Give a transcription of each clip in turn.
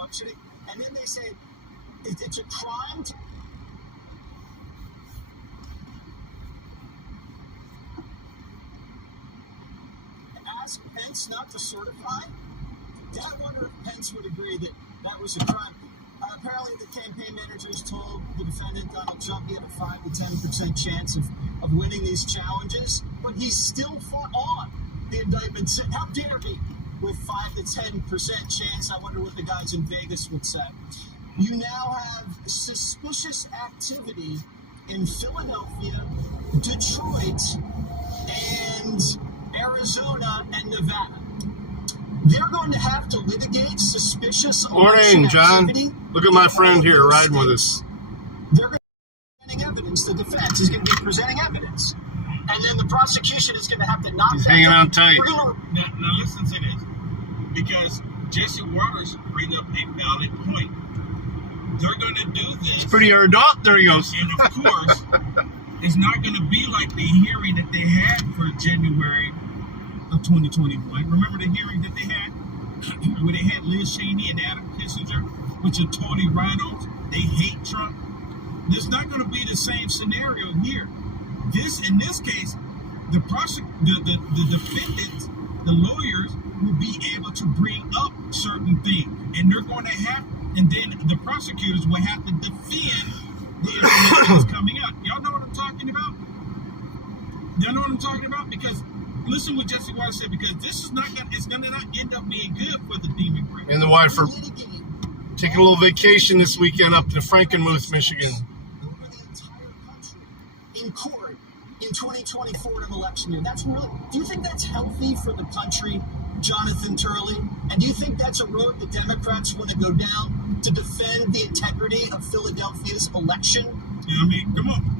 functioning. And then they say it's a crime to ask Pence not to certify. I wonder if Pence would agree that that was a crime. Apparently, the campaign managers told the defendant, Donald Trump, he had a 5 to 10% chance of winning these challenges, but he still fought on. The indictment said, how dare he, with 5 to 10% chance. I wonder what the guys in Vegas would say. You now have suspicious activity in Philadelphia, Detroit, and Arizona and Nevada. They're going to have to litigate suspicious Morning, John. activity. Look at my friend here riding with us. They're going to be presenting evidence. The defense is going to be presenting evidence. And then the prosecution is going to have to knock He's hanging on tight. Now listen to this. Because Jesse Waters bring up a valid point. They're going to do this. It's pretty hard. Oh, there he goes. And of course, it's not going to be like the hearing that they had for January of 2021. Remember the hearing that they had? Where they had Liz Cheney and Adam Kissinger, which are totally rhinos. They hate Trump. There's not going to be the same scenario here. In this case, the defendants, the lawyers, will be able to bring up certain things, and they're going to have, and then the prosecutors will have to defend the information that's coming up. Y'all know what I'm talking about? Y'all know what I'm talking about? Because listen what Jesse Waters said, because this is not gonna, it's going to not end up being good for the Democrats. And the wife are taking a little vacation this weekend up to Frankenmuth, Michigan. Over the entire country in court in 2024 in election year. That's really. Do you think that's healthy for the country, Jonathan Turley? And do you think that's a road the Democrats want to go down to defend the integrity of Philadelphia's election? Yeah, I mean, come on.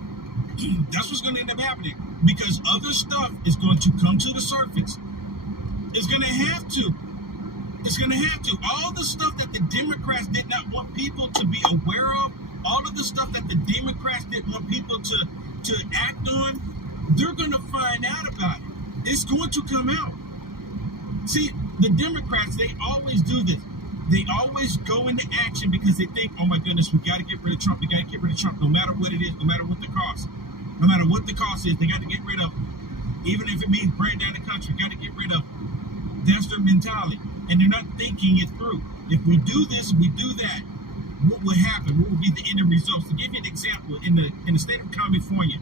That's what's going to end up happening, because other stuff is going to come to the surface. It's going to have to. It's going to have to. All the stuff that the Democrats did not want people to be aware of, all of the stuff that the Democrats didn't want people to act on, they're going to find out about it. It's going to come out. See, the Democrats, they always do this. They always go into action because they think, oh my goodness, we got to get rid of Trump. We got to get rid of Trump no matter what it is, no matter what the cost. No matter what the cost is, they got to get rid of him. Even if it means burning down the country, got to get rid of him. That's their mentality. And they're not thinking it through. If we do this, we do that, what will happen? What will be the end results? To give you an example, in the state of California,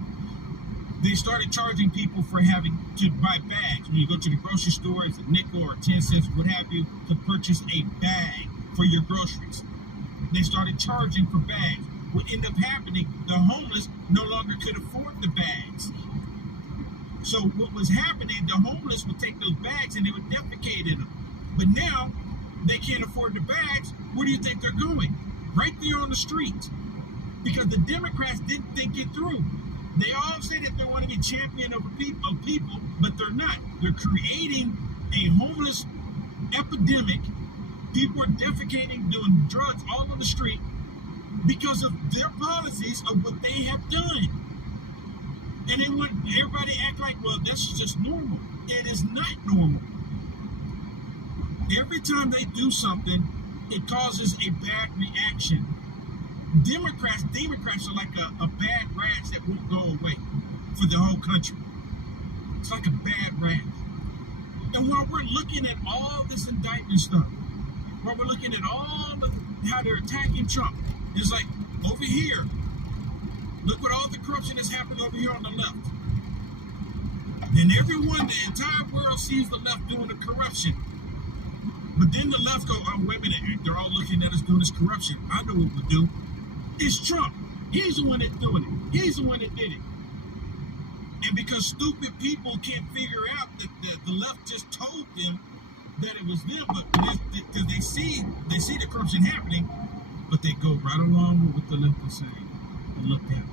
they started charging people for having to buy bags. When you go to the grocery store, it's a nickel or 10 cents, what have you, to purchase a bag for your groceries. They started charging for bags. What ended up happening, the homeless no longer could afford the bags. So what was happening, the homeless would take those bags and they would defecate in them. But now they can't afford the bags. Where do you think they're going? Right there on the streets. Because the Democrats didn't think it through. They all say that they want to be champion of people, but they're not. They're creating a homeless epidemic. People are defecating, doing drugs all on the street because of their policies of what they have done. And they want everybody to act like, well, that's just normal. It is not normal. Every time they do something, it causes a bad reaction. Democrats are like a bad rash that won't go away for the whole country. It's like a bad rash. And while we're looking at all this indictment stuff, while we're looking at all of how they're attacking Trump, it's like over here, look what all the corruption that's happening over here on the left. And everyone, the entire world sees the left doing the corruption. But then the left go, oh, wait a minute, they're all looking at us doing this corruption. I know what we'll do. It's Trump. He's the one that's doing it. He's the one that did it. And because stupid people can't figure out that the left just told them that it was them, but because they see the corruption happening, but they go right along with what the left is saying. Look at it.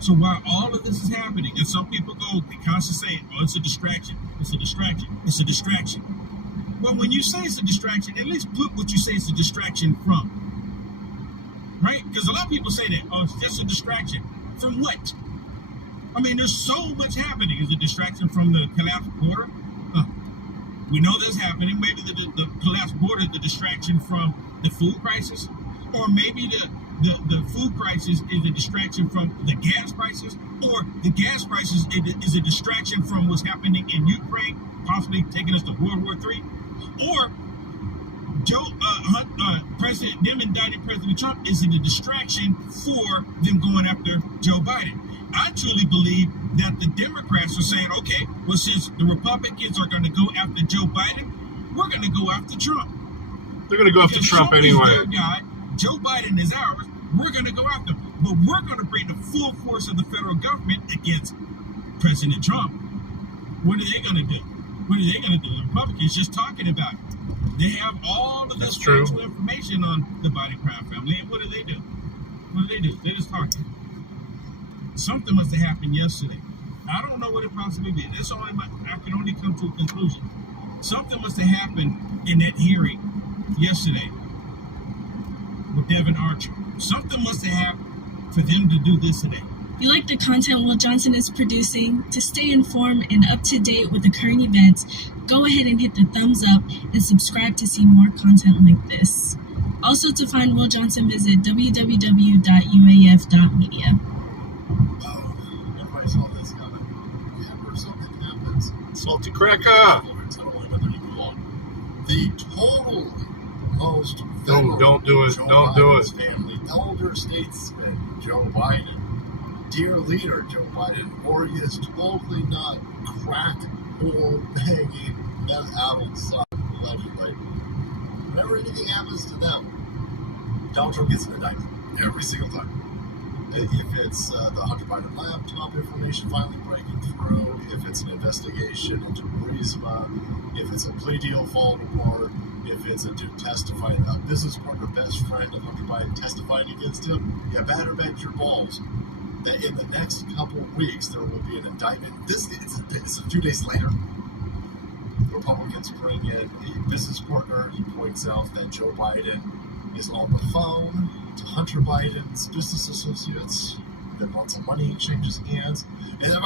So while all of this is happening, and some people they constantly say, oh, it's a distraction. It's a distraction. It's a distraction. Well, when you say it's a distraction, at least put what you say it's a distraction from. Right? Because a lot of people say that, oh, it's just a distraction. From what? I mean, there's so much happening. Is it a distraction from the collapsed border? We know that's happening. Maybe the collapsed border, the distraction from the food crisis, or maybe the food crisis is a distraction from the gas prices, or the gas prices is a distraction from what's happening in Ukraine, possibly taking us to World War III, or them indicting President Trump is a distraction for them going after Joe Biden. I truly believe that the Democrats are saying, okay, well, since the Republicans are going to go after Joe Biden, we're going to go after Trump. They're going to go after Trump anyway. Is their guy. Joe Biden is ours. We're going to go after him. But we're going to bring the full force of the federal government against President Trump. What are they going to do? What are they going to do? The Republicans just talking about it. They have all of this factual information on the Biden crime family, and what do they do? What do? They just talking. Something must have happened yesterday. I don't know what it possibly did. I can only come to a conclusion. Something must have happened in that hearing yesterday with Devin Archer. Something must have happened for them to do this today. You like the content Will Johnson is producing? To stay informed and up to date with the current events, go ahead and hit the thumbs up and subscribe to see more content like this. Also, to find Will Johnson, visit www.uaf.media. Everybody saw this coming. Whenever something happens, Salty cracker. the totally most Don't do it. Joe Don't do Biden's it. family, elder statesman Joe Biden, dear leader Joe Biden, or he is totally not crack or banging meth addled son, allegedly. Whenever anything happens to them, Donald Trump gets an indictment every single time. If it's the Hunter Biden laptop information finally breaking through, if it's an investigation into Burisma, if it's a plea deal falling apart, if it's a dude testifying, a business partner, best friend of Hunter Biden testifying against him, you better bet your balls that in the next couple of weeks there will be an indictment. It's a few days later. The Republicans bring in a business partner. He points out that Joe Biden is on the phone to Hunter Biden's business associates. Then lots of money exchanges hands. And then,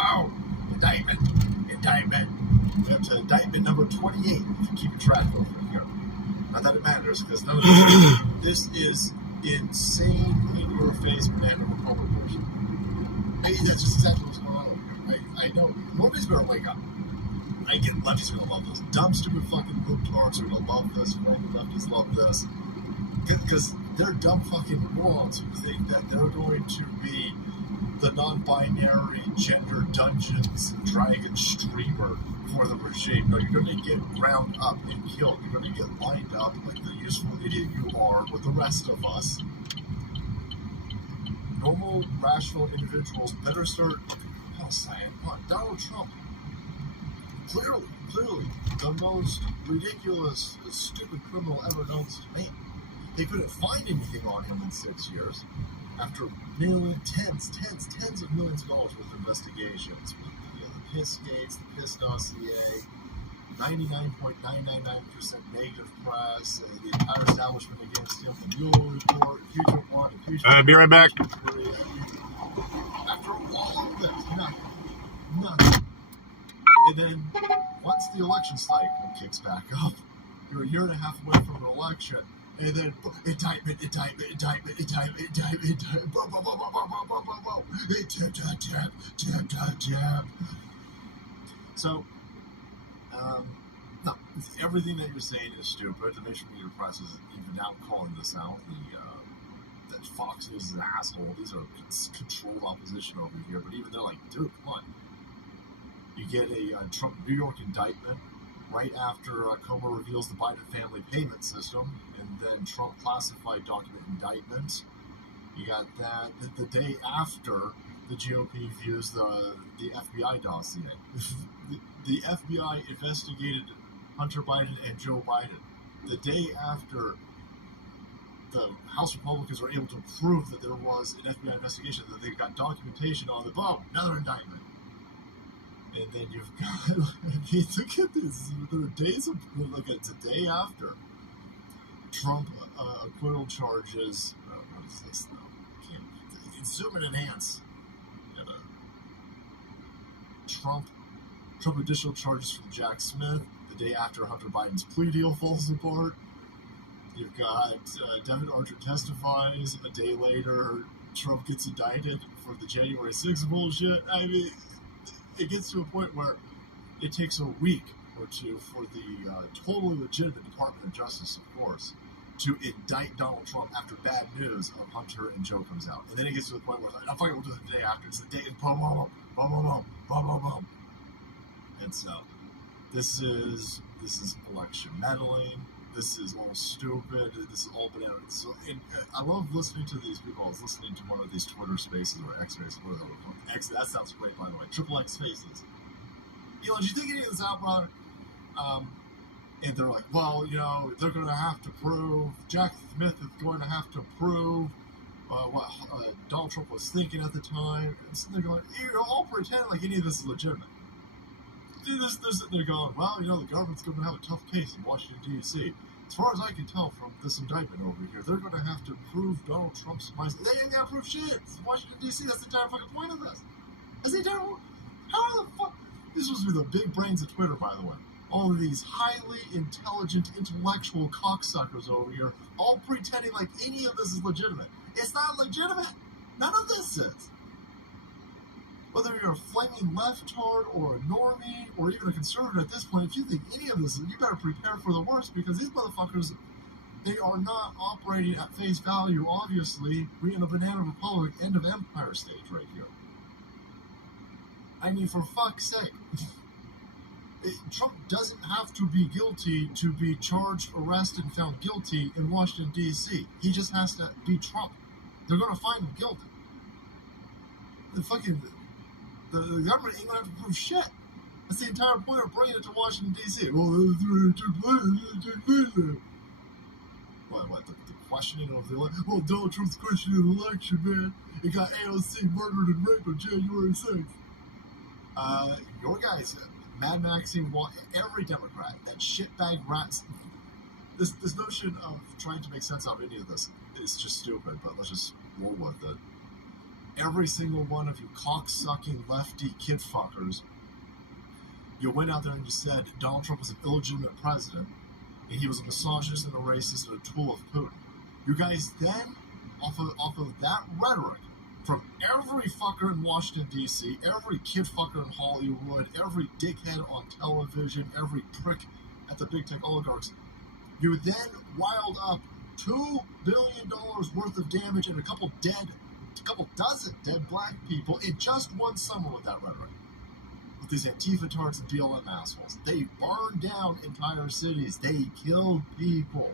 indictment. We have to indictment number 28, if you keep track over here. Not that it matters, because none of this is insane, in your face, banana Republican. Hey, that's just exactly what's going on over here. I know. Nobody's better wake up. I get lefties are going to love this. Dumb, stupid fucking libtards are going to love this. Right? Lefties love this. Because they're dumb fucking morons who think that they're going to be the non-binary gender Dungeons and Dragons streamer for the regime. No, you're going to get ground up and killed. You're going to get lined up like the useful idiot you are with the rest of us. Normal, rational individuals better start saying, Donald Trump, clearly, the most ridiculous, stupid criminal ever known to me. They couldn't find anything on him in 6 years after tens of millions of dollars worth of investigations. The piss gates, the piss dossier, 99.999% negative press, the entire establishment against him, the Mueller report, Future 1, and Future 2. Be right back. After all of this, nothing. And then, once the election cycle kicks back up, you're a year and a half away from an election, and then indictment, So, no, everything that you're saying is stupid. The mainstream media press is even now calling this out. That Fox News is an asshole. These are controlled opposition over here. But even they're like, dude, come on. You get a Trump New York indictment right after Comer reveals the Biden family payment system, and then Trump classified document indictments. You got that the day after the GOP views the FBI dossier. The FBI investigated Hunter Biden and Joe Biden. The day after the House Republicans were able to prove that there was an FBI investigation, that they got documentation on the boom, another indictment. And then you've got, look at this, there are days of, it's a day after Trump acquittal charges, what is this now? Zoom and enhance. Trump additional charges from Jack Smith, the the day after Hunter Biden's plea deal falls apart. You've got Devin Archer testifies. A day later, Trump gets indicted for the January 6th bullshit. I mean, it gets to a point where it takes a week or two for the totally legitimate Department of Justice, of course, to indict Donald Trump after bad news of Hunter and Joe comes out. And then it gets to the point where it's like, I'm fucking we'll do it the day after. It's the day, boom, boom, boom, boom, boom, boom, boom, boom. And so, this is election meddling. This is all stupid. This is all banana. So, I love listening to these people. I was listening to one of these Twitter Spaces or X Spaces. X. That sounds great, by the way. Triple X Spaces. Did you think any of this out, brother? And they're like, well, they're going to have to prove. Jack Smith is going to have to prove what Donald Trump was thinking at the time. And so they're going, you're all pretending like any of this is legitimate. They're going, well, the government's going to have a tough case in Washington, D.C. As far as I can tell from this indictment over here, they're going to have to prove Donald Trump's mindset. They ain't got to prove shit. It's Washington, D.C. That's the entire fucking point of this. That's the entire point. How the fuck? This was the big brains of Twitter, by the way. All of these highly intelligent, intellectual cocksuckers over here, all pretending like any of this is legitimate. It's not legitimate. None of this is. Whether you're a flaming leftard or a normie or even a conservative at this point, if you think any of this, you better prepare for the worst, because these motherfuckers, they are not operating at face value, obviously. We're in a banana republic, end of empire stage right here. I mean, for fuck's sake. Trump doesn't have to be guilty to be charged, arrested, and found guilty in Washington, D.C. He just has to be Trump. They're going to find him guilty. The government ain't going to have to prove shit. That's the entire point of bringing it to Washington, D.C. Well, what, the questioning of the election? Well, Donald Trump's questioning the election, man. It got AOC murdered and raped on January 6th. Your guys... Mad Maxine, every Democrat, that shitbag rats. This notion of trying to make sense of any of this is just stupid, but let's just roll with it. Every single one of you cock-sucking lefty kid fuckers, you went out there and you said Donald Trump was an illegitimate president, and he was a misogynist and a racist and a tool of Putin. You guys then, off of that rhetoric, from every fucker in Washington, D.C., every kid fucker in Hollywood, every dickhead on television, every prick at the big tech oligarchs, you then riled up $2 billion worth of damage and a couple dozen dead black people in just one summer with that rhetoric. With these Antifa-tards and BLM assholes. They burned down entire cities. They killed people.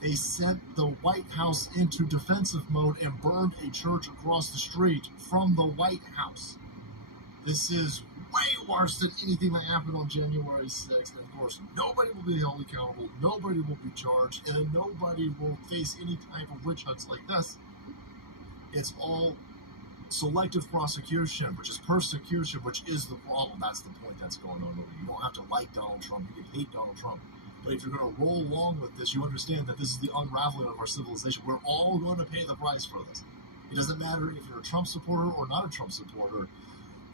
They sent the White House into defensive mode and burned a church across the street from the White House. This is way worse than anything that happened on January 6th. And of course, nobody will be held accountable, nobody will be charged, and nobody will face any type of witch hunts like this. It's all selective prosecution, which is persecution, which is the problem. That's the point that's going on over here. You don't have to like Donald Trump, you can hate Donald Trump. But if you're going to roll along with this, you understand that this is the unraveling of our civilization. We're all going to pay the price for this. It doesn't matter if you're a Trump supporter or not a Trump supporter.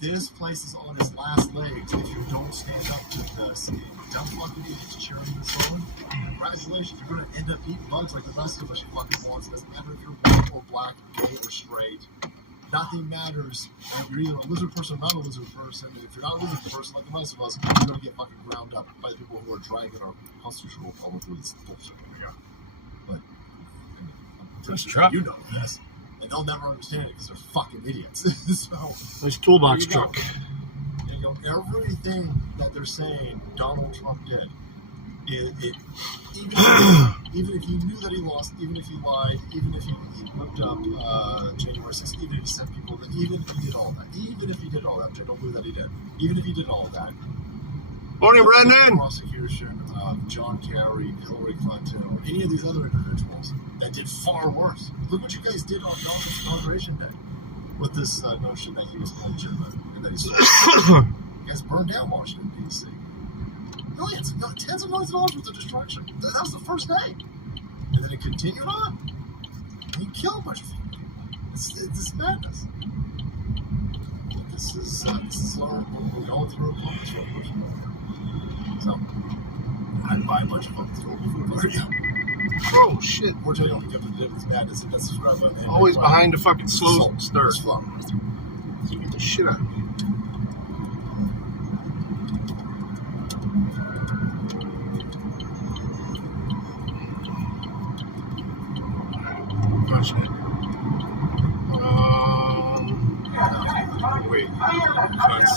This place is on its last legs if you don't stand up to this. And dumb fucking idiots cheering this on. Congratulations, you're going to end up eating bugs like the rest of us, you fucking morons. It doesn't matter if you're white or black, gay or straight. Nothing matters. You're either a lizard person or not a lizard person. And if you're not a lizard person like the rest of us, you're going to get fucking ground up by the people who are dragging our constitutional republic through this bullshit. But That's Trump. You know this. And they'll never understand it because they're fucking idiots. So, nice toolbox truck. There you go. Everything that they're saying Donald Trump did, even if you knew that he lost, even if he lied, even if he ripped up January 6th, even if he sent people, even if he did all that, which I don't believe that he did, even if he did all that, Morning, Brendan. Prosecution of John Kerry, Hillary Clinton, or any of these other individuals that did far worse. Look what you guys did on Donald's inauguration day with this notion that he was illegitimate and that he's you guys burned down Washington, D.C. Millions, tens of millions of dollars worth of destruction. That was the first day. And then it continued on. And he killed a bunch of people. It's madness. This is we're going through a climate revolution. So, I didn't buy a bunch of fucking throwable food for you. Oh, shit. Fortunately, I don't give a shit if it's bad. It's subscribe button. Always behind the fucking slow start. Slow. You get the shit out of me. Oh, shit. Wait. Cuts.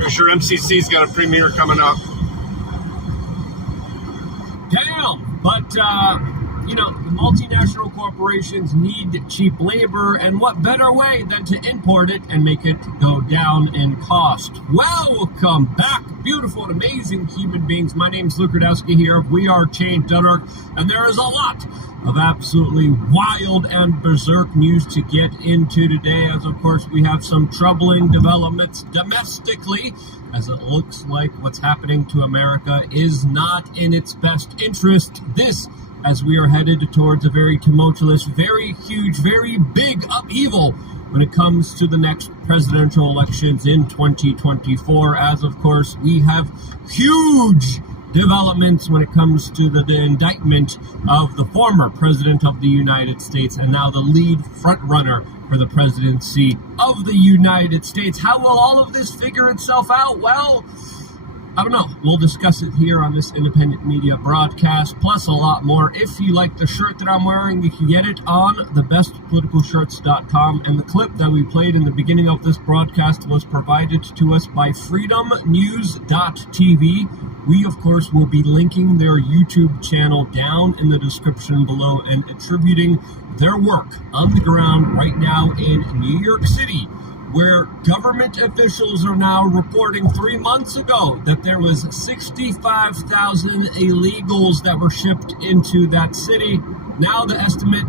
I'm sure MCC's got a premiere coming up. Damn, but the multinational corporations need cheap labor, and what better way than to import it and make it go down in cost? Welcome back, beautiful and amazing human beings. My name's Luke Radowski here of WeAreChained.org, and there is a lot of absolutely wild and berserk news to get into today, as of course we have some troubling developments domestically, as it looks like what's happening to America is not in its best interest. This, as we are headed towards a very tumultuous, very huge, very big upheaval when it comes to the next presidential elections in 2024, as of course we have huge developments when it comes to the indictment of the former president of the United States and now the lead frontrunner for the presidency of the United States. How will all of this figure itself out? Well, I don't know. We'll discuss it here on this independent media broadcast, plus a lot more. If you like the shirt that I'm wearing, you can get it on thebestpoliticalshirts.com. And the clip that we played in the beginning of this broadcast was provided to us by freedomnews.tv. We, of course, will be linking their YouTube channel down in the description below and attributing their work on the ground right now in New York City, where government officials are now reporting 3 months ago that there was 65,000 illegals that were shipped into that city. Now the estimate,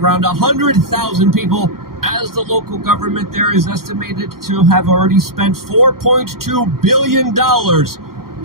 around 100,000 people, as the local government there is estimated to have already spent $4.2 billion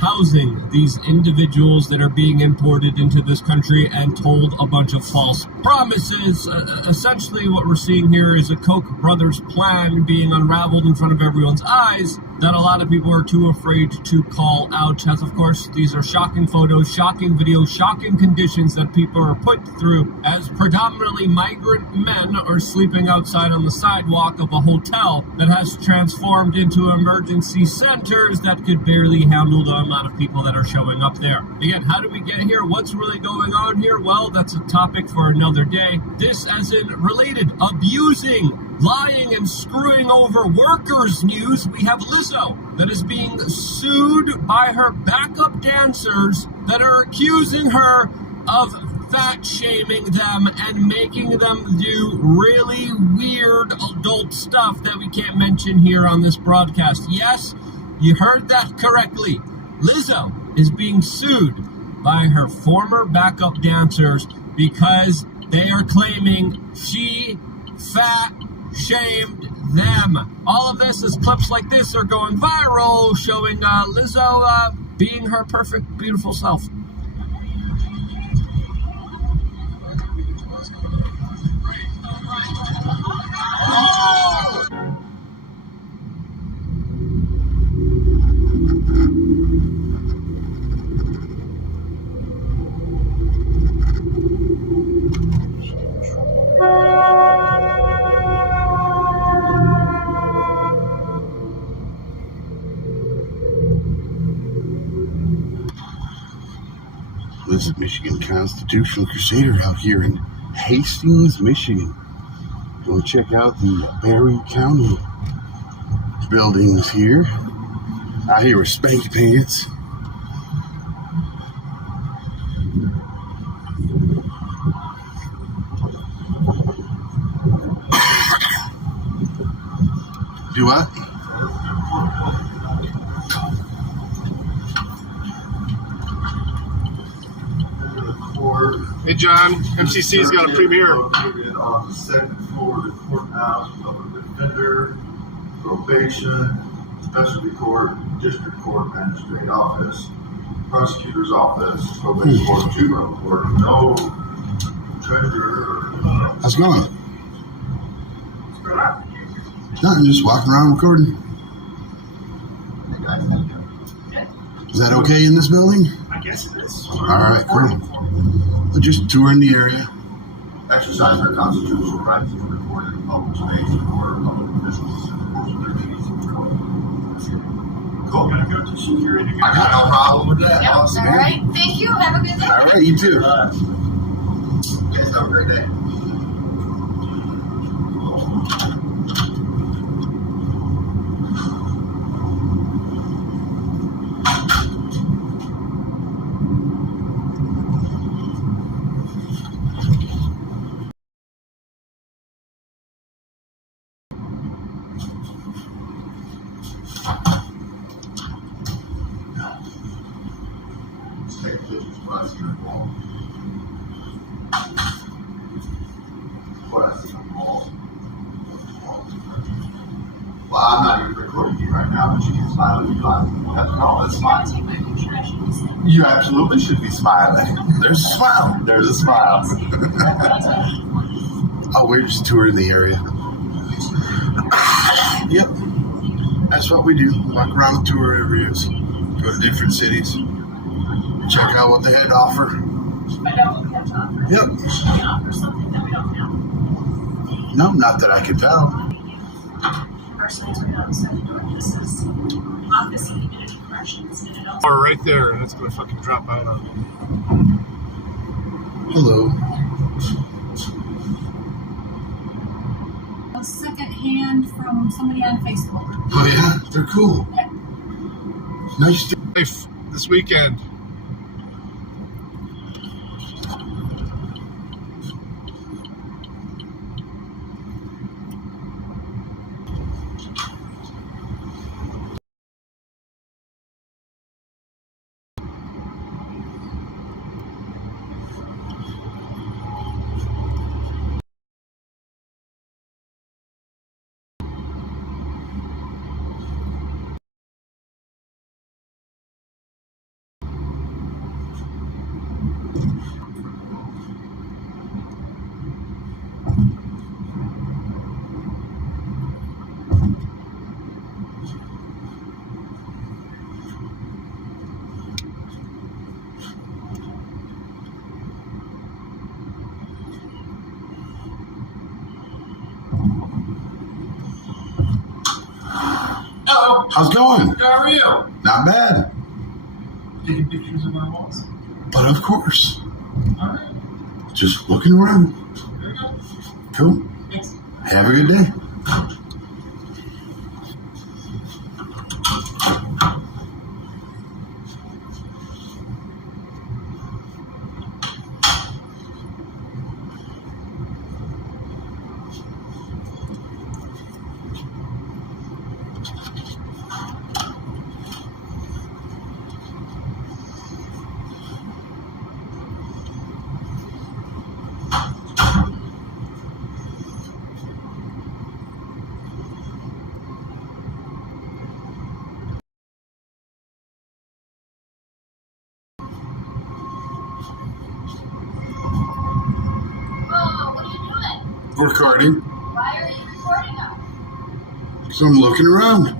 housing these individuals that are being imported into this country and told a bunch of false promises. Essentially, what we're seeing here is a Koch brothers plan being unraveled in front of everyone's eyes that a lot of people are too afraid to call out, as of course these are shocking photos, shocking videos, shocking conditions that people are put through, as predominantly migrant men are sleeping outside on the sidewalk of a hotel that has transformed into emergency centers that could barely handle the amount of people that are showing up there. Again, how do we get here? What's really going on here? Well, that's a topic for another day. This as in related, abusing, lying, and screwing over workers news. We have Lizzo that is being sued by her backup dancers that are accusing her of fat shaming them and making them do really weird adult stuff that we can't mention here on this broadcast. Yes, you heard that correctly. Lizzo is being sued by her former backup dancers because they are claiming she fat shamed them. All of this is clips like this are going viral, showing Lizzo being her perfect, beautiful self. This is Michigan Constitutional Crusader out here in Hastings, Michigan. Go check out the Berry County buildings here. Out here with Spanky Pants. Do what? Hey John, MCC's got a premiere. Located on the second floor of the courthouse, public defender, probation, specialty court, district court, magistrate office, prosecutor's office, probation court, juvenile court, no treasurer. How's it going? Nothing, just walking around recording. Hey guys, how you doing? Is that okay in this building? I guess it is. All right, cool. We're just touring the area. Exercise our constitutional rights to record in public space or public officials. Cool. Gotta go to security. I got no problem with that. Yep, all Awesome. right. Thank you. Have a good day. All right, you too. You guys have a great day. Take pictures when I see the ball. What I see the ball. Well, I'm not even recording you right now, but you can smile if you like. That's smile. Take my picture. I should be saying. You absolutely should be smiling. There's a smile. There's a smile. Oh, we're just touring the area. Yep. That's what we do. Walk around and tour areas. Go to different cities. Check out what they had to offer. Find out what we have to offer. Yep. We offer something that we don't have. No, not that I can tell. Our signs right outside the door. This is Office of Community Corrections, and it also. Or right there, and it's gonna fucking drop out on me. Hello. A second hand from somebody on Facebook. Oh yeah, they're cool. Nice. Life this weekend. Hello. How's it going? How are you? Not bad. Taking pictures of my walls. But of course, All right. just looking around. There we go. Cool. Thanks. Have a good day. Oh, what are you doing? Recording. Why are you recording us? So I'm looking around.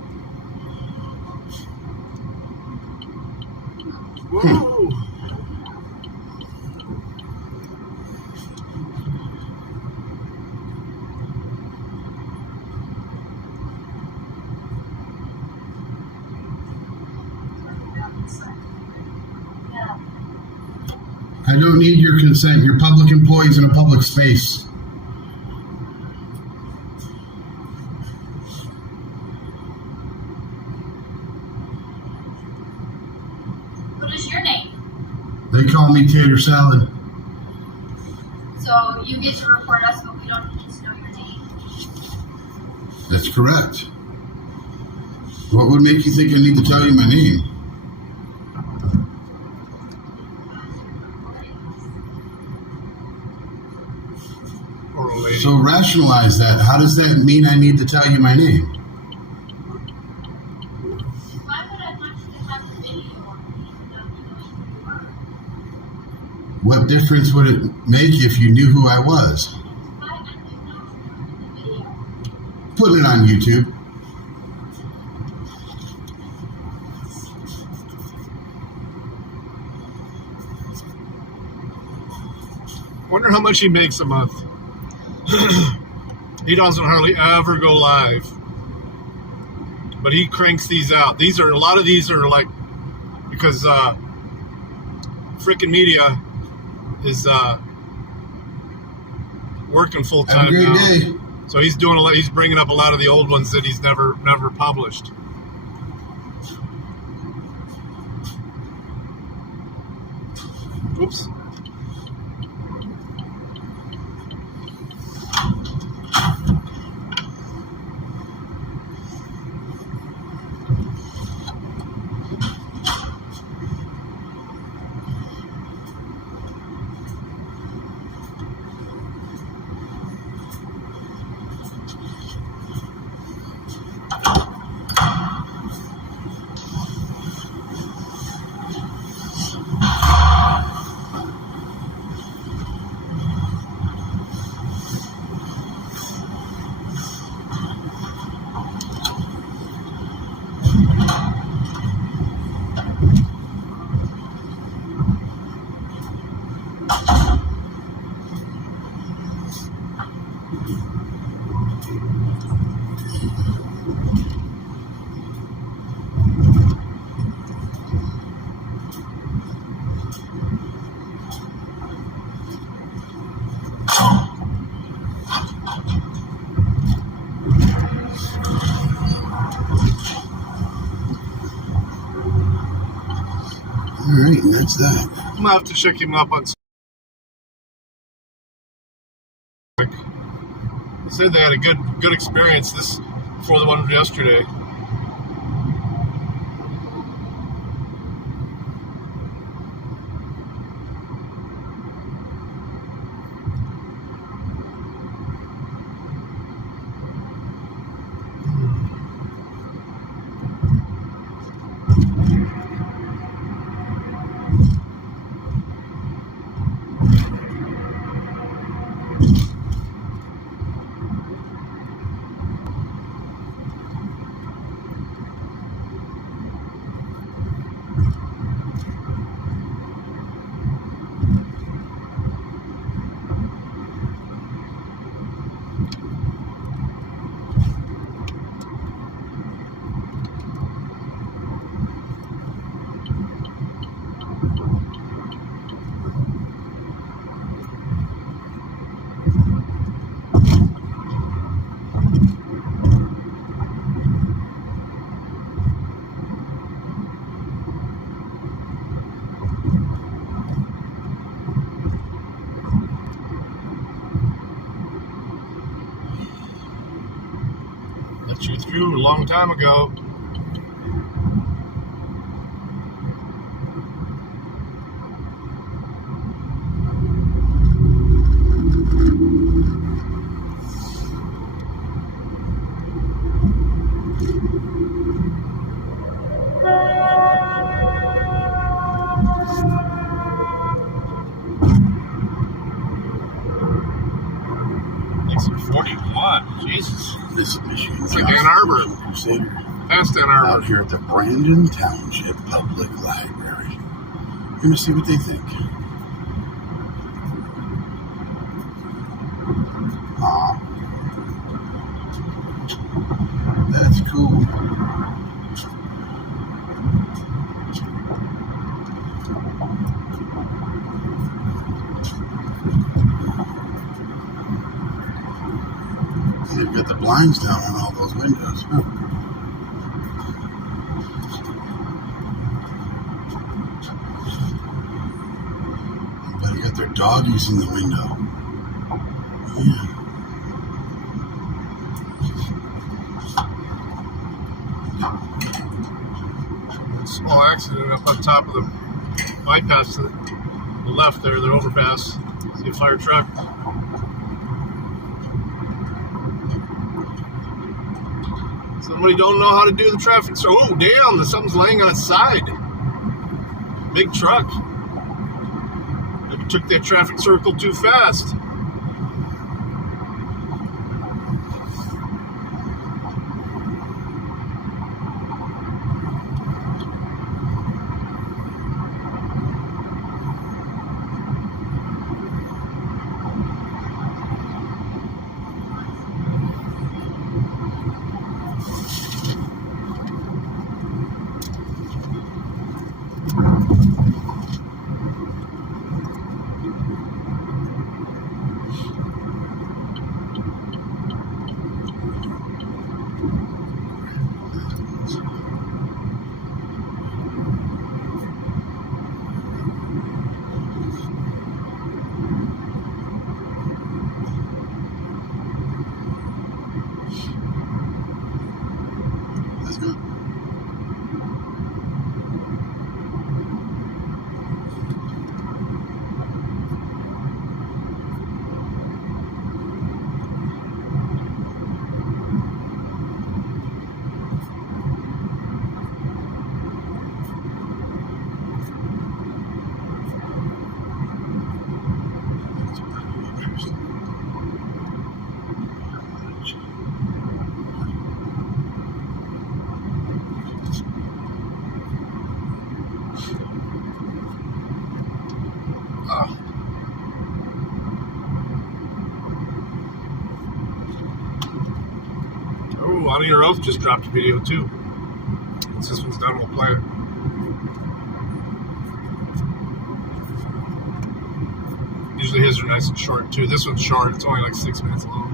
Whoa! Yeah. I don't need your consent. You're public employees in a public space. What is your name? They call me Tater Salad. So you get to report us, but we don't need to know your name. That's correct. What would make you think I need to tell you my name? Or a lady. So rationalize that. How does that mean I need to tell you my name? Why would I want you to have the video on me without you knowing who you are? What difference would it make if you knew who I was? Why I didn't know you were in the video. Putting it on YouTube. Wonder how much he makes a month. He doesn't hardly ever go live, but he cranks these out. A lot of these are like, because freaking media is working full Have a time great now. day. So he's doing a lot. He's bringing up a lot of the old ones that he's never published. Oops. All right, and that's that. I'm gonna have to check him up on. He said they had a good experience this before the one from yesterday. Let you through a long time ago. Thanks for 41. Jesus. This is Michigan. It's like Ann Arbor. Crusader. Past Ann Arbor. Out here at the Brandon Township Public Library. We're gonna see what they think. Aw. That's cool. got the blinds down on all those windows. Huh. Everybody got their doggies in the window. Yeah. Small accident up on top of the bypass to the left there, the overpass. See a fire truck. Somebody don't know how to do the traffic. So, oh, damn, something's laying on its side. Big truck. Maybe took that traffic circle too fast. That's good. Oh, On Your Oath just dropped a video too. Once this one's done, we'll play it. Usually his are nice and short too. This one's short. It's only like 6 minutes long.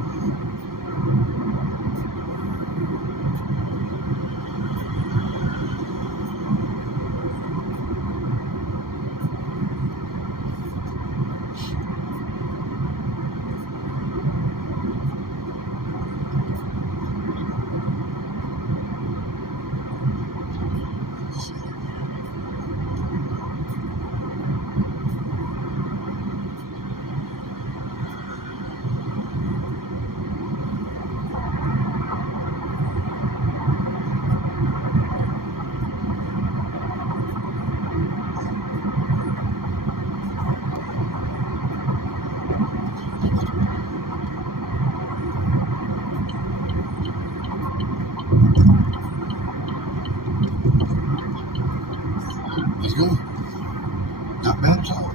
Let's go. Not bad at all.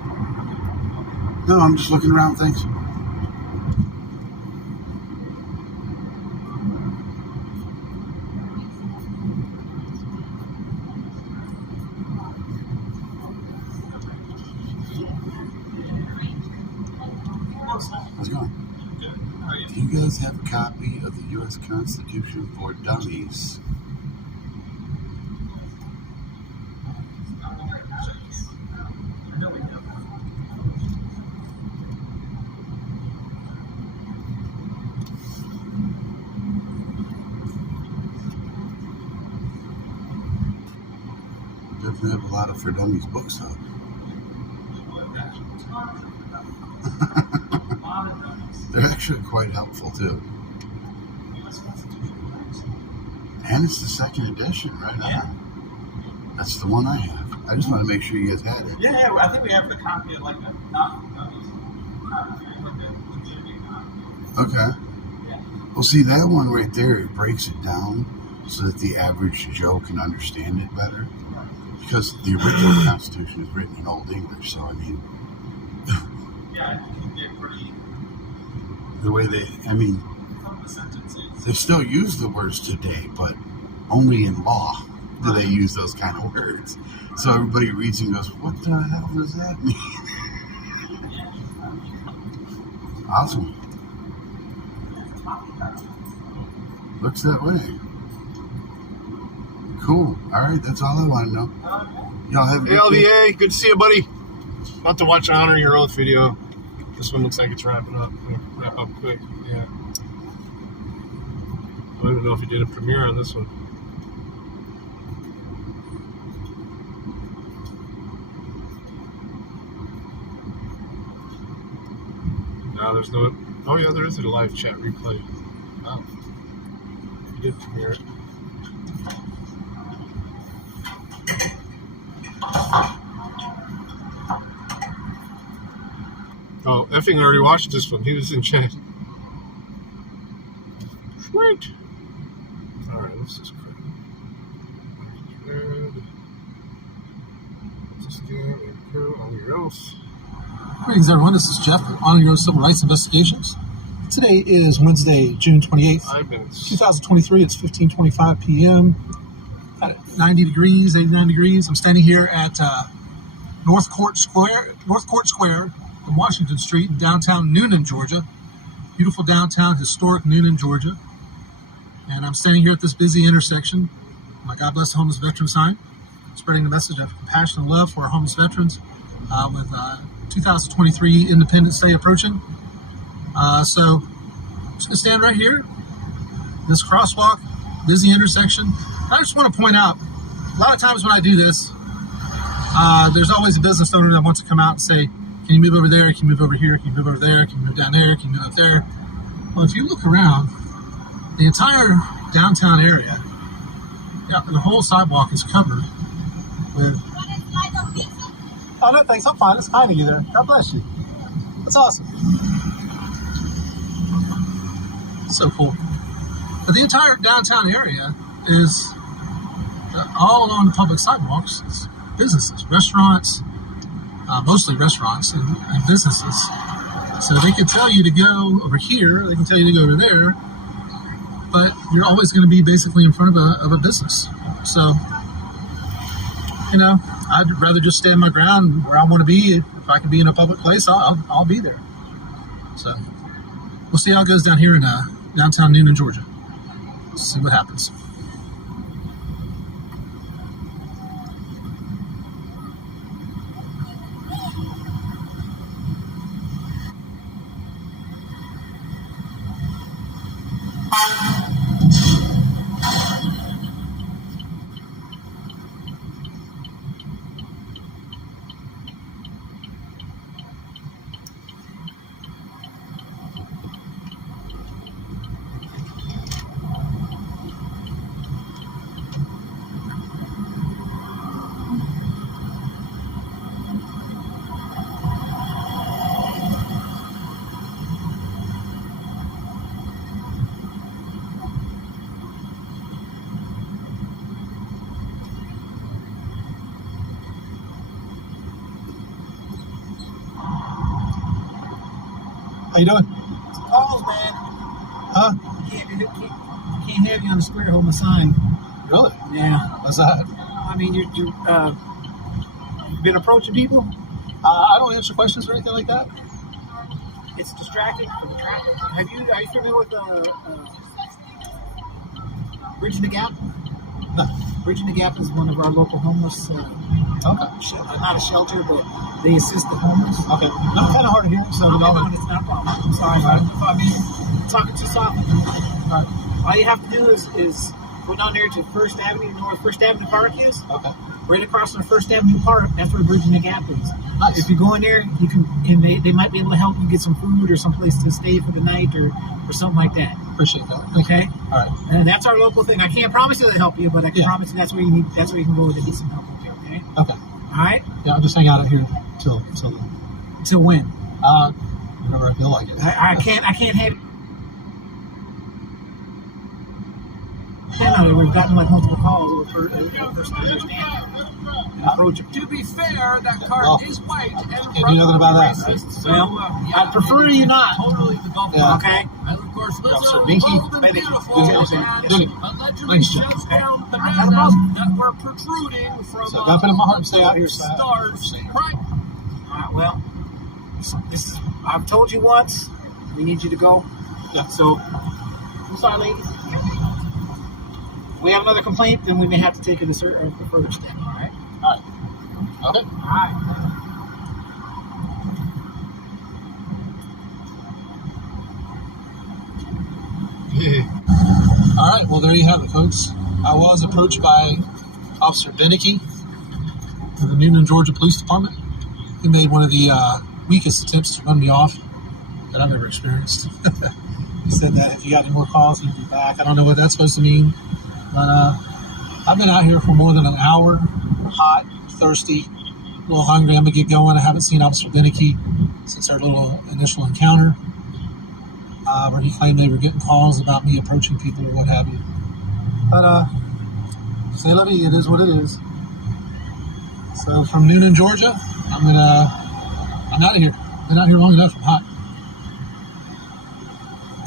No, I'm just looking around, thanks. Let's go. Do you guys have a copy of the U.S. Constitution for Dummies? Definitely have a lot of For Dummies books, though. They're actually quite helpful, too. And it's the second edition, right? Yeah. That's the one I have. I just want to make sure you guys had it. Yeah, I think we have the copy of like a Okay. Well, see, that one right there, it breaks it down so that the average Joe can understand it better. Because the original Constitution is written in Old English, so I mean, yeah, I think they're pretty. the way they still use the words today, but only in law do they use those kind of words. So everybody reads and goes, what the hell does that mean? Awesome. Looks that way. Cool. All right, that's all I want to know. Y'all have a Hey, good day. LVA, good to see you, buddy. About to watch an Honor Your Oath video. This one looks like it's wrapping up. Gonna wrap up quick. Yeah. I don't even know if he did a premiere on this one. No, there's no. Oh yeah, there is a live chat replay. Wow. He did premiere it. Oh, Effing already watched this one. He was in chat. Sweet. Alright, this is quick. Just go on your oath. Greetings, everyone. This is Jeff with Honor Your Oath Civil Rights Investigations. Today is Wednesday, June 28th, 2023. It's 15:25 p.m. At 90 degrees, 89 degrees. I'm standing here at North Court Square in Washington Street in downtown Noonan, Georgia. Beautiful downtown, historic Noonan, Georgia. And I'm standing here at this busy intersection. My God Bless the Homeless Veteran sign, spreading the message of compassion and love for our homeless veterans with 2023 Independence Day approaching. So I'm just going to stand right here, this crosswalk, busy intersection. I just want to point out, a lot of times when I do this, there's always a business owner that wants to come out and say, can you move over there? Can you move over here? Can you move over there? Can you move down there? Can you move up there? Well, if you look around, the entire downtown area, yeah, the whole sidewalk is covered with... Oh, no, thanks. I'm fine. It's kind of you there. God bless you. That's awesome. So cool. But the entire downtown area is all along the public sidewalks. It's businesses, restaurants, mostly restaurants and businesses. So they can tell you to go over here, they can tell you to go over there, but you're always going to be basically in front of a business. So, you know, I'd rather just stand my ground where I want to be. If I can be in a public place, I'll be there. So we'll see how it goes down here in downtown Noonan, Georgia. See what happens. How you doing? Calls, man. Huh? Can't have you on the square holding a sign. Really? Yeah. What's that? I mean, you've been approaching people. I don't answer questions or anything like that. It's distracting for the traffic. Are you familiar with Bridging the Gap? No. Bridging the Gap is one of our local homeless. Not a shelter, but they assist the homeless. Okay. No, kind of hard to hear. So it's not a problem. I'm sorry if I'm talking too soft. Right. All you have to do is go down there to First Avenue, you know where First Avenue Park is? Okay. Right across from First Avenue Park, that's where Bridging the Gap is. Nice. If you go in there, you can, and they might be able to help you get some food or some place to stay for the night or something like that. Appreciate that. Okay? All right. And that's our local thing. I can't promise you they'll help you, but I can promise you that's where you can go to get some help. Okay? Okay. All right? Yeah, I'll just hang out here till Till when? Whenever I feel like it. I can't have. Yeah, no, we've gotten like multiple calls for person understand. To be fair, that car is white and can't do nothing about that, right? So, Well, I prefer you not. Totally the golf. Yeah. Okay? And of course, let's Sir, all Binky. bold and Maybe. beautiful Okay. and Binky. allegedly Thanks, shuts Jeff. down Okay. bananas that were protruding from So gotta put it in my heart and stay out here. stars. Right. All right, well, this is, I've told you once, we need you to go. Yeah. So, I'm sorry, ladies. we have another complaint, then we may have to take it a further step. All right. Okay. All right. All right, well, there you have it, folks. I was approached by Officer Beneke of the Newnan, Georgia Police Department. He made one of the weakest attempts to run me off that I've ever experienced. He said that if you got any more calls, he'd be back. I don't know what that's supposed to mean, but I've been out here for more than an hour, hot, thirsty, a little hungry. I'm going to get going. I haven't seen Officer Beneke since our little initial encounter. Where he claimed they were getting calls about me approaching people or what have you. But, say la vie, it is what it is. So from Newnan, Georgia, I'm out of here. Been out here long enough. I'm hot.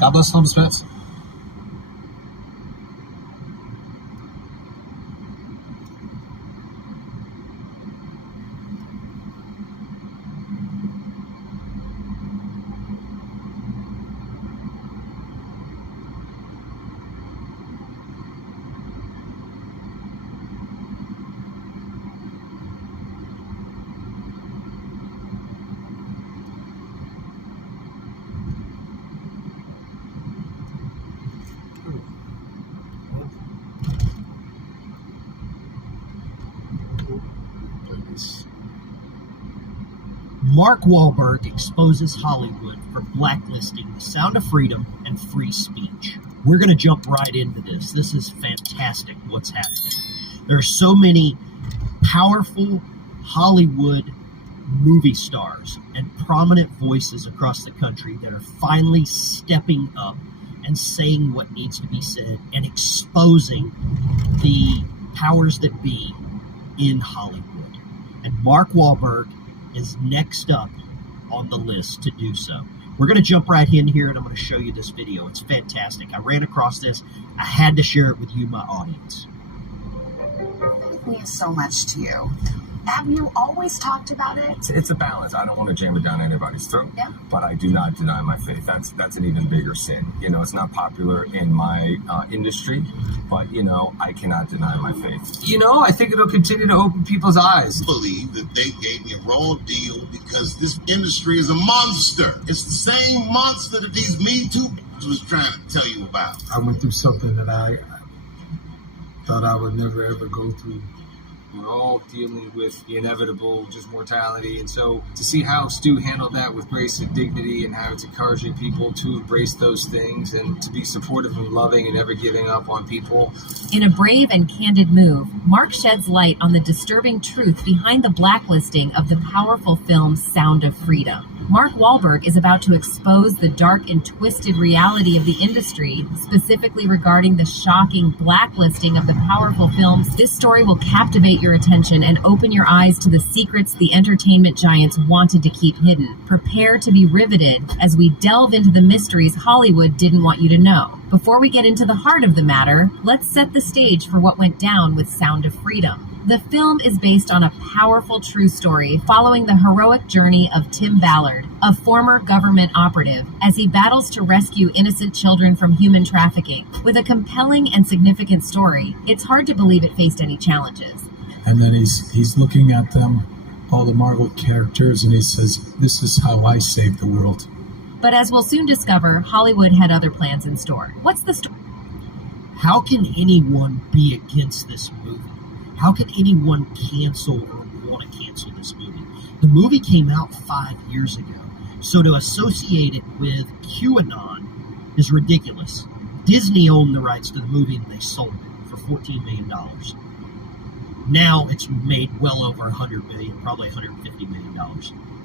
God bless Columbus Pets. Mark Wahlberg exposes Hollywood for blacklisting The Sound of Freedom and free speech. We're going to jump right into this. This is fantastic what's happening. There are so many powerful Hollywood movie stars and prominent voices across the country that are finally stepping up and saying what needs to be said and exposing the powers that be in Hollywood. And Mark Wahlberg is next up on the list to do so. We're going to jump right in here and I'm going to show you this video. It's fantastic. I ran across this. I had to share it with you, my audience. Faith means so much to you. Have you always talked about it? It's a balance. I don't want to jam it down anybody's throat, but I do not deny my faith. That's an even bigger sin. You know, it's not popular in my industry, but, you know, I cannot deny my faith. You know, I think it'll continue to open people's eyes. I believe that they gave me a raw deal because this industry is a monster. It's the same monster that these Me Too was trying to tell you about. I went through something that I thought I would never, ever go through. We're all dealing with the inevitable, just mortality. And so to see how Stu handled that with grace and dignity and how it's encouraging people to embrace those things and to be supportive and loving and never giving up on people. In a brave and candid move, Mark sheds light on the disturbing truth behind the blacklisting of the powerful film Sound of Freedom. Mark Wahlberg is about to expose the dark and twisted reality of the industry, specifically regarding the shocking blacklisting of the powerful films. This story will captivate your attention and open your eyes to the secrets the entertainment giants wanted to keep hidden. Prepare to be riveted as we delve into the mysteries Hollywood didn't want you to know. Before we get into the heart of the matter, let's set the stage for what went down with Sound of Freedom. The film is based on a powerful true story following the heroic journey of Tim Ballard, a former government operative, as he battles to rescue innocent children from human trafficking. With a compelling and significant story, it's hard to believe it faced any challenges. And then he's looking at them, all the Marvel characters, and he says, "This is how I save the world." But as we'll soon discover, Hollywood had other plans in store. What's the story? How can anyone be against this movie? How can anyone cancel or want to cancel this movie? The movie came out 5 years ago, so to associate it with QAnon is ridiculous. Disney owned the rights to the movie and they sold it for $14 million. Now it's made well over $100 million, probably $150 million.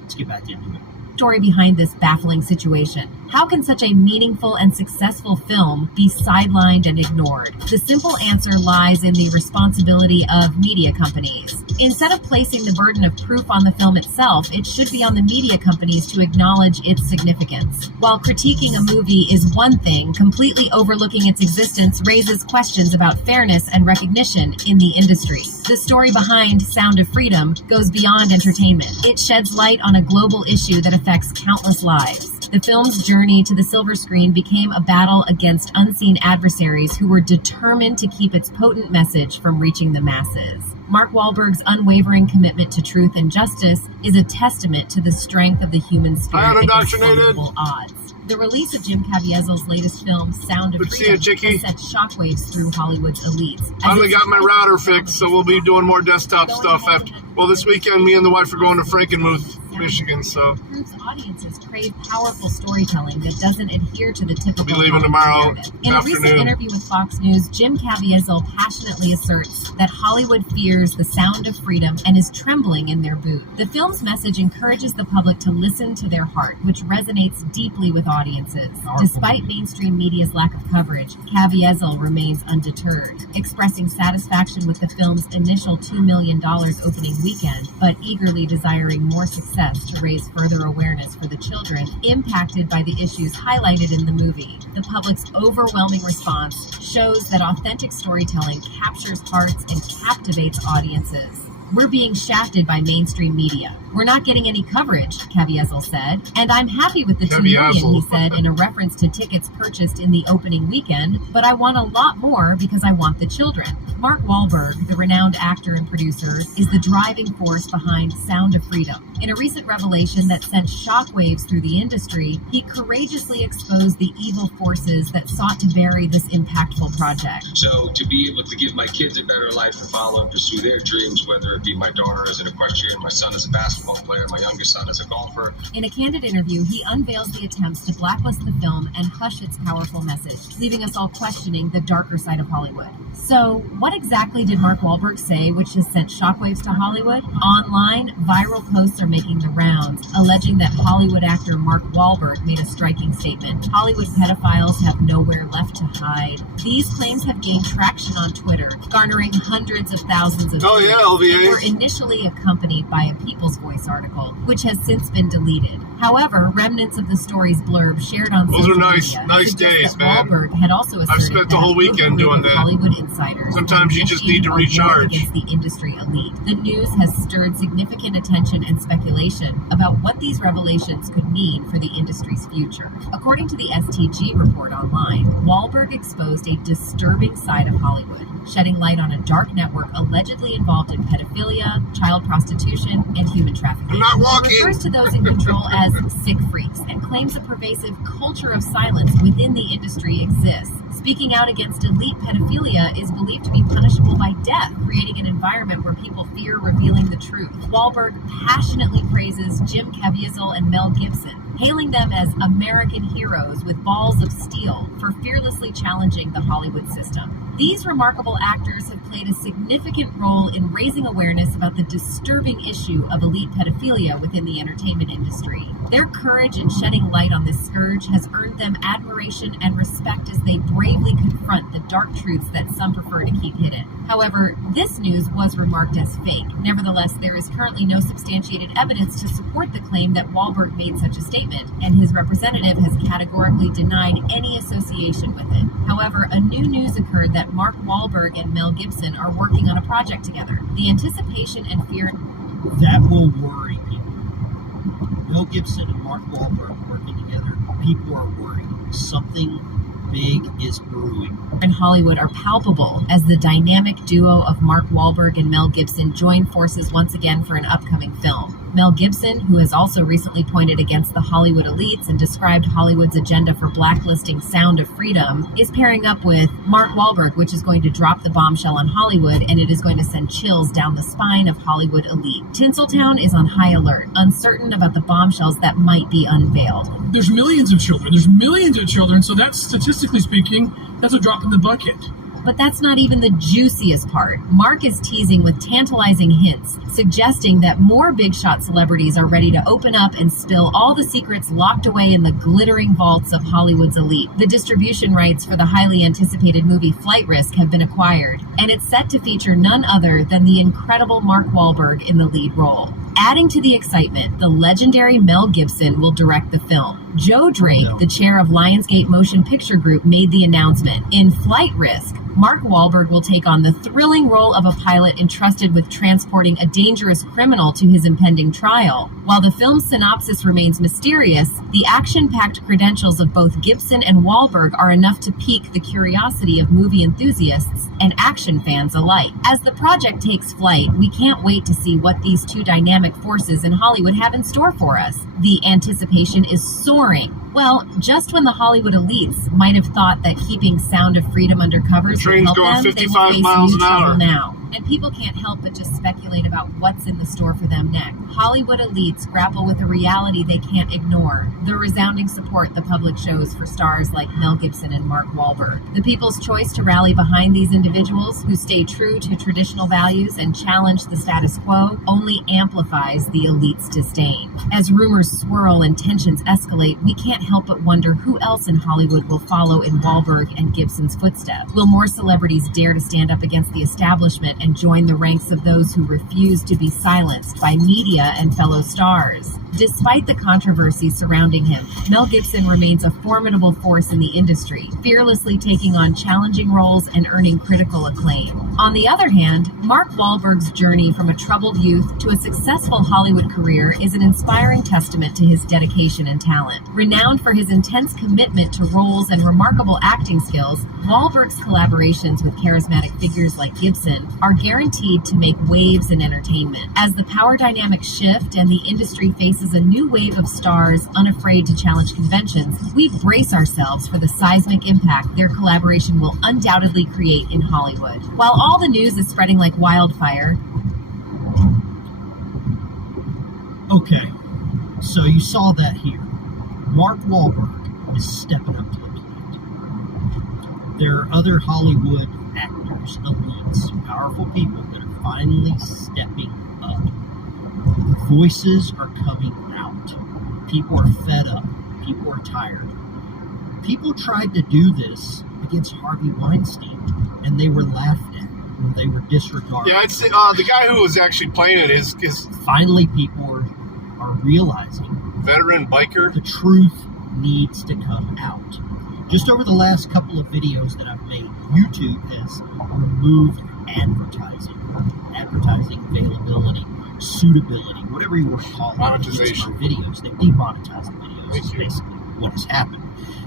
Let's get back into it. Story behind this baffling situation. How can such a meaningful and successful film be sidelined and ignored? The simple answer lies in the responsibility of media companies. Instead of placing the burden of proof on the film itself, it should be on the media companies to acknowledge its significance. While critiquing a movie is one thing, completely overlooking its existence raises questions about fairness and recognition in the industry. The story behind Sound of Freedom goes beyond entertainment. It sheds light on a global issue that affects countless lives. The film's journey to the silver screen became a battle against unseen adversaries who were determined to keep its potent message from reaching the masses. Mark Wahlberg's unwavering commitment to truth and justice is a testament to the strength of the human spirit against formidable odds. The release of Jim Caviezel's latest film, Sound of Freedom, has sent shockwaves through Hollywood's elites. Finally got my router fixed, so we'll be doing more desktop stuff after. Well, this weekend, me and the wife are going to Frankenmuth, Michigan, so. Proves audiences crave powerful storytelling that doesn't adhere to the typical. We'll be leaving tomorrow In a afternoon. recent interview with Fox News, Jim Caviezel passionately asserts that Hollywood fears the sound of freedom and is trembling in their boot. The film's message encourages the public to listen to their heart, which resonates deeply with audiences. Despite mainstream media's lack of coverage, Caviezel remains undeterred, expressing satisfaction with the film's initial $2 million opening weekend, but eagerly desiring more success to raise further awareness for the children impacted by the issues highlighted in the movie. The public's overwhelming response shows that authentic storytelling captures hearts and captivates audiences. We're being shafted by mainstream media. We're not getting any coverage, Caviezel said. And I'm happy with the $2 million, he said, in a reference to tickets purchased in the opening weekend, but I want a lot more because I want the children. Mark Wahlberg, the renowned actor and producer, is the driving force behind Sound of Freedom. In a recent revelation that sent shockwaves through the industry, he courageously exposed the evil forces that sought to bury this impactful project. So to be able to give my kids a better life and follow and pursue their dreams, whether it be my daughter as an equestrian, my son as a basketball player, my youngest son as a golfer. In a candid interview, he unveils the attempts to blacklist the film and hush its powerful message, leaving us all questioning the darker side of Hollywood. So, what exactly did Mark Wahlberg say which has sent shockwaves to Hollywood? Online, viral posts are making the rounds, alleging that Hollywood actor Mark Wahlberg made a striking statement. Hollywood pedophiles have nowhere left to hide. These claims have gained traction on Twitter, garnering hundreds of thousands of Oh, yeah, LVA. They were initially accompanied by a People's Voice article, which has since been deleted. However, remnants of the story's blurb shared on Those social are nice media days, that man. Wahlberg had also asserted I've spent the whole weekend doing that. Hollywood insiders Sometimes you just need to recharge. against the industry elite. The news has stirred significant attention and speculation about what these revelations could mean for the industry's future. According to the STG report online, Wahlberg exposed a disturbing side of Hollywood, shedding light on a dark network allegedly involved in pedophilia, child prostitution, and human trafficking. I'm not walking. He refers to those in control as sick freaks and claims a pervasive culture of silence within the industry exists. Speaking out against elite pedophilia is believed to be punishable by death, creating an environment where people fear revealing the truth. Wahlberg passionately praises Jim Caviezel and Mel Gibson, hailing them as American heroes with balls of steel for fearlessly challenging the Hollywood system. These remarkable actors have played a significant role in raising awareness about the disturbing issue of elite pedophilia within the entertainment industry. Their courage in shedding light on this scourge has earned them admiration and respect as they bravely confront the dark truths that some prefer to keep hidden. However, this news was remarked as fake. Nevertheless, there is currently no substantiated evidence to support the claim that Wahlberg made such a statement, and his representative has categorically denied any association with it. However, a new news occurred that Mark Wahlberg and Mel Gibson are working on a project together. The anticipation and fear that will worry people. Mel Gibson and Mark Wahlberg working together, people are worried. Something big is brewing. in Hollywood are palpable as the dynamic duo of Mark Wahlberg and Mel Gibson join forces once again for an upcoming film. Mel Gibson, who has also recently pointed against the Hollywood elites and described Hollywood's agenda for blacklisting Sound of Freedom, is pairing up with Mark Wahlberg, which is going to drop the bombshell on Hollywood, and it is going to send chills down the spine of Hollywood elite. Tinseltown is on high alert, uncertain about the bombshells that might be unveiled. There's millions of children. There's millions of children, so that's, statistically speaking, that's a drop in the bucket. But that's not even the juiciest part. Mark is teasing with tantalizing hints, suggesting that more big shot celebrities are ready to open up and spill all the secrets locked away in the glittering vaults of Hollywood's elite. The distribution rights for the highly anticipated movie Flight Risk have been acquired, and it's set to feature none other than the incredible Mark Wahlberg in the lead role. Adding to the excitement, the legendary Mel Gibson will direct the film. Joe Drake, the chair of Lionsgate Motion Picture Group, made the announcement. In Flight Risk, Mark Wahlberg will take on the thrilling role of a pilot entrusted with transporting a dangerous criminal to his impending trial. While the film's synopsis remains mysterious, the action-packed credentials of both Gibson and Wahlberg are enough to pique the curiosity of movie enthusiasts and action fans alike. As the project takes flight, we can't wait to see what these two dynamic forces in Hollywood have in store for us. The anticipation is soaring. Well, just when the Hollywood elites might have thought that keeping Sound of Freedom under covers would help them, they will face new trouble now. And people can't help but just speculate about what's in the store for them next. Hollywood elites grapple with a reality they can't ignore: the resounding support the public shows for stars like Mel Gibson and Mark Wahlberg. The people's choice to rally behind these individuals who stay true to traditional values and challenge the status quo only amplifies the elites' disdain. As rumors swirl and tensions escalate, we can't help but wonder who else in Hollywood will follow in Wahlberg and Gibson's footsteps. Will more celebrities dare to stand up against the establishment and join the ranks of those who refuse to be silenced by media and fellow stars? Despite the controversy surrounding him, Mel Gibson remains a formidable force in the industry, fearlessly taking on challenging roles and earning critical acclaim. On the other hand, Mark Wahlberg's journey from a troubled youth to a successful Hollywood career is an inspiring testament to his dedication and talent. Renowned for his intense commitment to roles and remarkable acting skills, Wahlberg's collaborations with charismatic figures like Gibson are guaranteed to make waves in entertainment. As the power dynamics shift and the industry faces a new wave of stars unafraid to challenge conventions, we brace ourselves for the seismic impact their collaboration will undoubtedly create in Hollywood. While all the news is spreading like wildfire. Okay, so you saw that here. Mark Wahlberg is stepping up to the plate. There are other Hollywood actors, elites, powerful people that are finally stepping up. Voices are coming out. People are fed up. People are tired. People tried to do this against Harvey Weinstein, and they were laughed at. They were disregarded. Yeah, it's the guy who was actually playing it is finally people are realizing veteran biker. The truth needs to come out. Just over the last couple of videos that I've made, YouTube has removed advertising availability, suitability, whatever you want to call it. Monetization. Videos. They demonetize the videos. Is basically what has happened.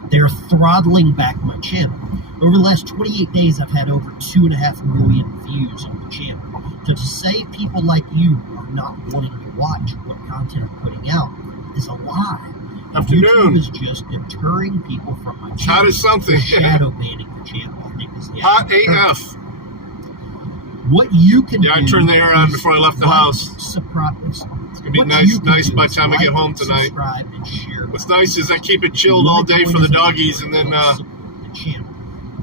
They're throttling back my channel. Over the last 28 days, I've had over 2.5 million views on the channel. So to say people like you are not wanting to watch what content I'm putting out is a lie. Afternoon. YouTube is just deterring people from my channel. Hot as something. Shadow banning the channel, I think is the hot AF. What you can do. Yeah, I turned the air on before I left the house. Surprise. It's gonna be nice by the time I get home tonight. What's nice is I keep it chilled all day for the doggies, and then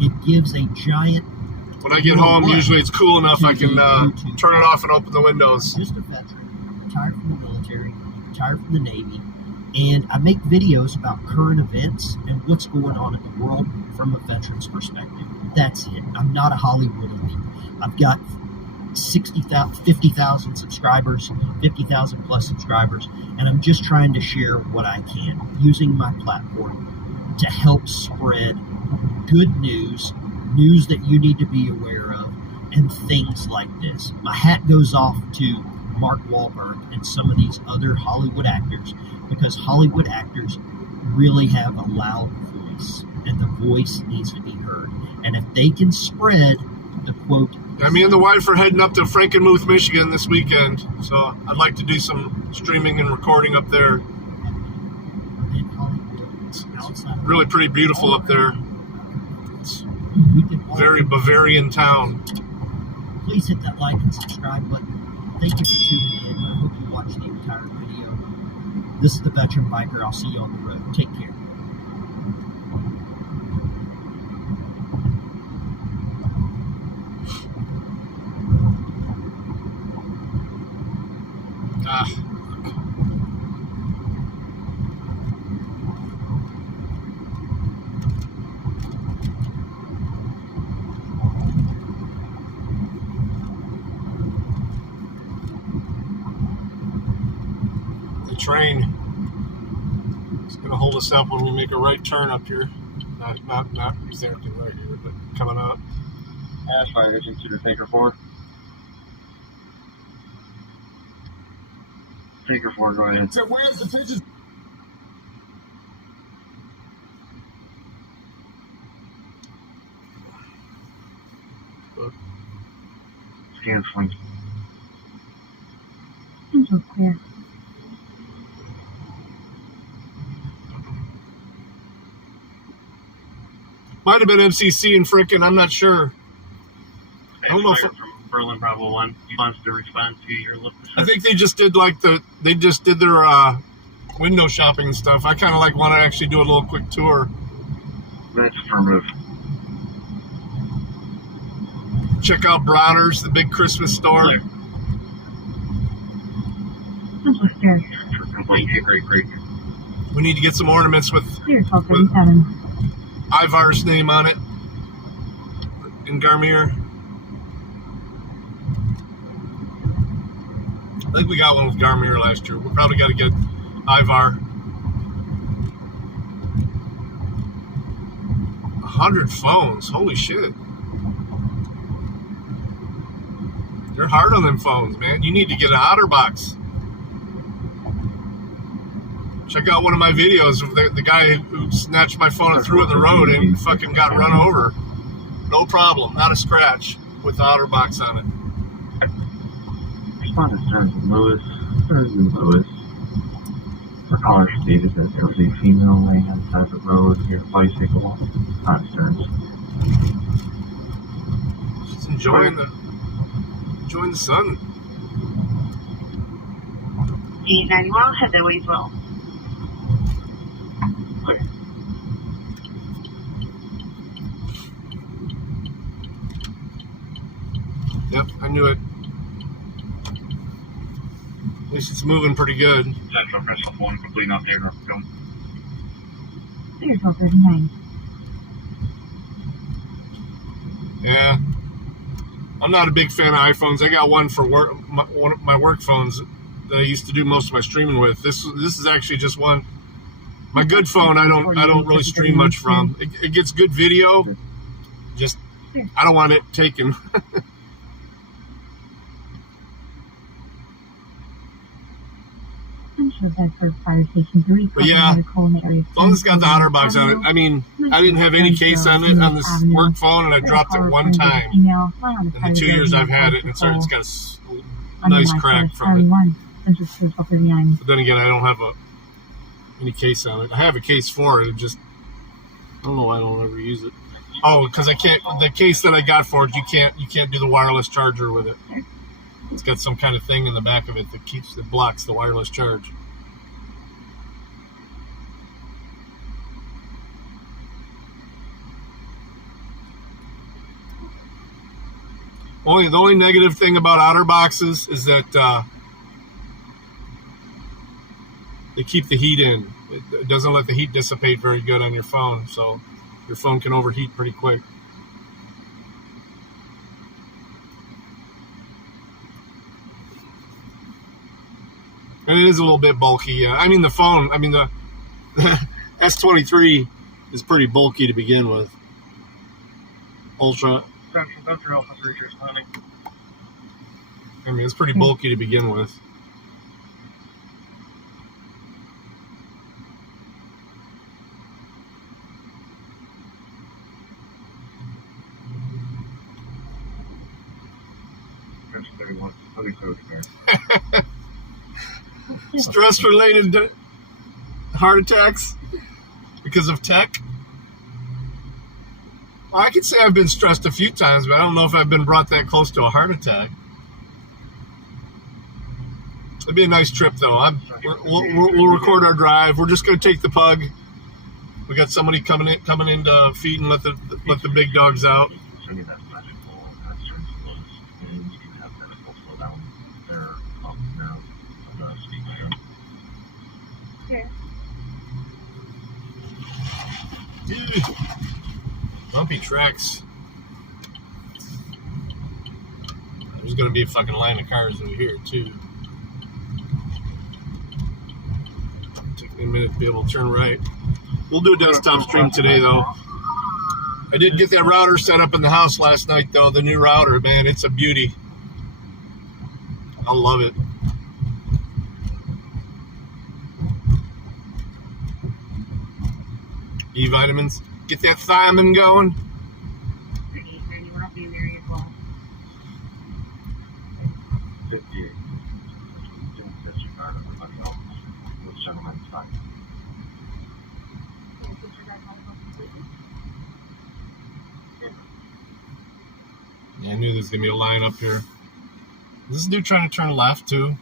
it gives a giant. When I get home, usually it's cool enough I can turn it off and open the windows. Just a veteran, retired from the military, retired from the Navy, and I make videos about current events and what's going on in the world from a veteran's perspective. That's it. I'm not a Hollywood elite. I've got 50,000 subscribers, 50,000 plus subscribers, and I'm just trying to share what I can using my platform to help spread good news that you need to be aware of, and things like this. My hat goes off to Mark Wahlberg and some of these other Hollywood actors, because Hollywood actors really have a loud voice, and the voice needs to be heard. And if they can spread the quote, me and the wife are heading up to Frankenmuth, Michigan this weekend, so I'd like to do some streaming and recording up there. It's really pretty beautiful up there. It's very Bavarian town. Please hit that like and subscribe button. Thank you for tuning in. I hope you watched the entire video. This is the Veteran Biker. I'll see you on the road. Take care. The train is going to hold us up when we make a right turn up here. Not exactly right here, but coming up. Ash 5 Agent to the Taker 4. Taker 4, go ahead. So where's the pigeons? Scan swing. Central clear. Might have been MCC and frickin', I'm not sure. I don't know if from Berlin Bravo 1. He wants to respond to your look. I think they just did their window shopping and stuff. I kind of want to actually do a little quick tour. That's affirmative. Check out Bronner's, the big Christmas store. Central clear. Great. We need to get some ornaments with Clear 1237. Ivar's name on it in Garmier. I think we got one with Garmier last year. We probably got to get Ivar. 100 phones. Holy shit. You're hard on them phones, man. You need to get an OtterBox. Check out one of my videos of the guy who snatched my phone and threw it in the road and fucking got run over. No problem. Not a scratch with the OtterBox on it. Respond to Stearns and Lewis. The caller stated that there was a female laying on the side of the road near a bicycle. Not Stearns. Just enjoying the sun. 891, head that way as well. Yep, I knew it. At least it's moving pretty good. Central Crystal 1, complete update. Go. Clear 1239. Yeah. I'm not a big fan of iPhones. I got one for work, one of my work phones that I used to do most of my streaming with. This is actually just one. My good phone, I don't really stream much from. It gets good video. Just I don't want it taken. But yeah, as long as it's got the OtterBox on it. I mean, I didn't have any case on it on this work phone, and I dropped it one time in the 2 years I've had it, and so it's got a nice crack from it. But then again, I don't have any case on it. I have a case for it. I don't know why I don't ever use it. Oh, because I can't. The case that I got for it, you can't do the wireless charger with it. It's got some kind of thing in the back of it that blocks the wireless charge. The only negative thing about OtterBoxes is that they keep the heat in. It doesn't let the heat dissipate very good on your phone, so your phone can overheat pretty quick. And it is a little bit bulky, yeah. I mean, the S23 is pretty bulky to begin with. Ultra. I mean, it's pretty bulky to begin with. Stress-related heart attacks because of tech. Well, I could say I've been stressed a few times, but I don't know if I've been brought that close to a heart attack. It'd be a nice trip, though. We'll record our drive. We're just going to take the pug. We got somebody coming in to feed and let the big dogs out. Dude, bumpy tracks. There's going to be a fucking line of cars over here, too. Take me a minute to be able to turn right. We'll do a desktop stream today, though. I did get that router set up in the house last night, though. The new router, man, it's a beauty. I love it. E-vitamins. Get that thiamine going. Yeah, I knew there was going to be a line up here. Is this dude trying to turn left, too?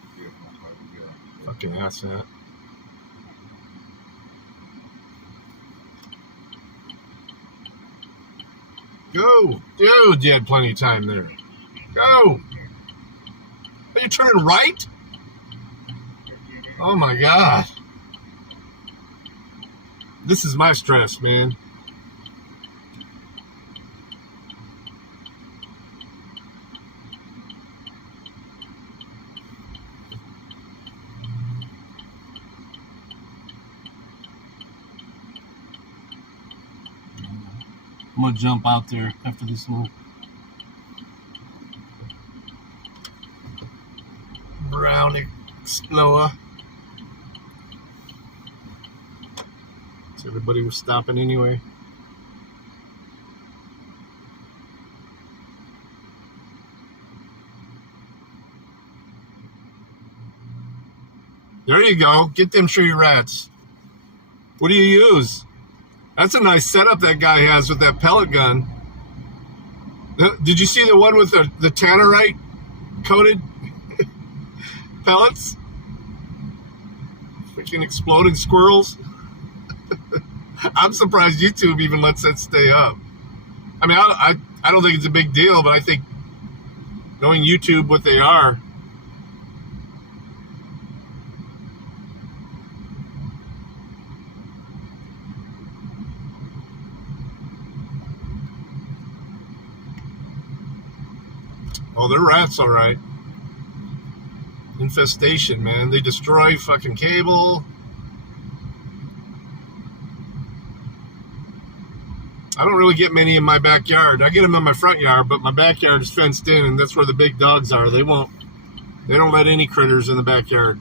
Fucking asshat. Go! Dude, you had plenty of time there. Go! Are you turning right? Oh my god. This is my stress, man. I'm gonna jump out there after this little brown Explorer. So everybody was stopping anyway. There you go. Get them tree rats. What do you use? That's a nice setup that guy has with that pellet gun. Did you see the one with the tannerite coated pellets? Freaking exploding squirrels. I'm surprised YouTube even lets that stay up. I mean, I don't think it's a big deal, but I think knowing YouTube what they are, oh, they're rats, all right. Infestation, man. They destroy fucking cable. I don't really get many in my backyard. I get them in my front yard, but my backyard is fenced in, and that's where the big dogs are. They don't let any critters in the backyard.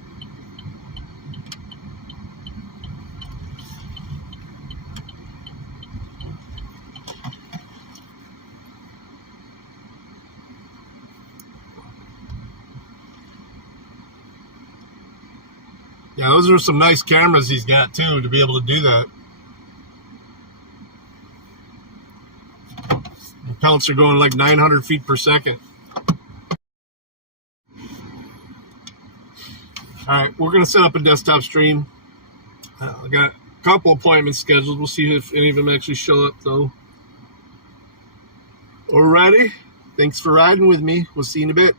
Yeah, those are some nice cameras he's got, too, to be able to do that. The pellets are going like 900 feet per second. All right, we're going to set up a desktop stream. I got a couple appointments scheduled. We'll see if any of them actually show up, though. Alrighty. Thanks for riding with me. We'll see you in a bit.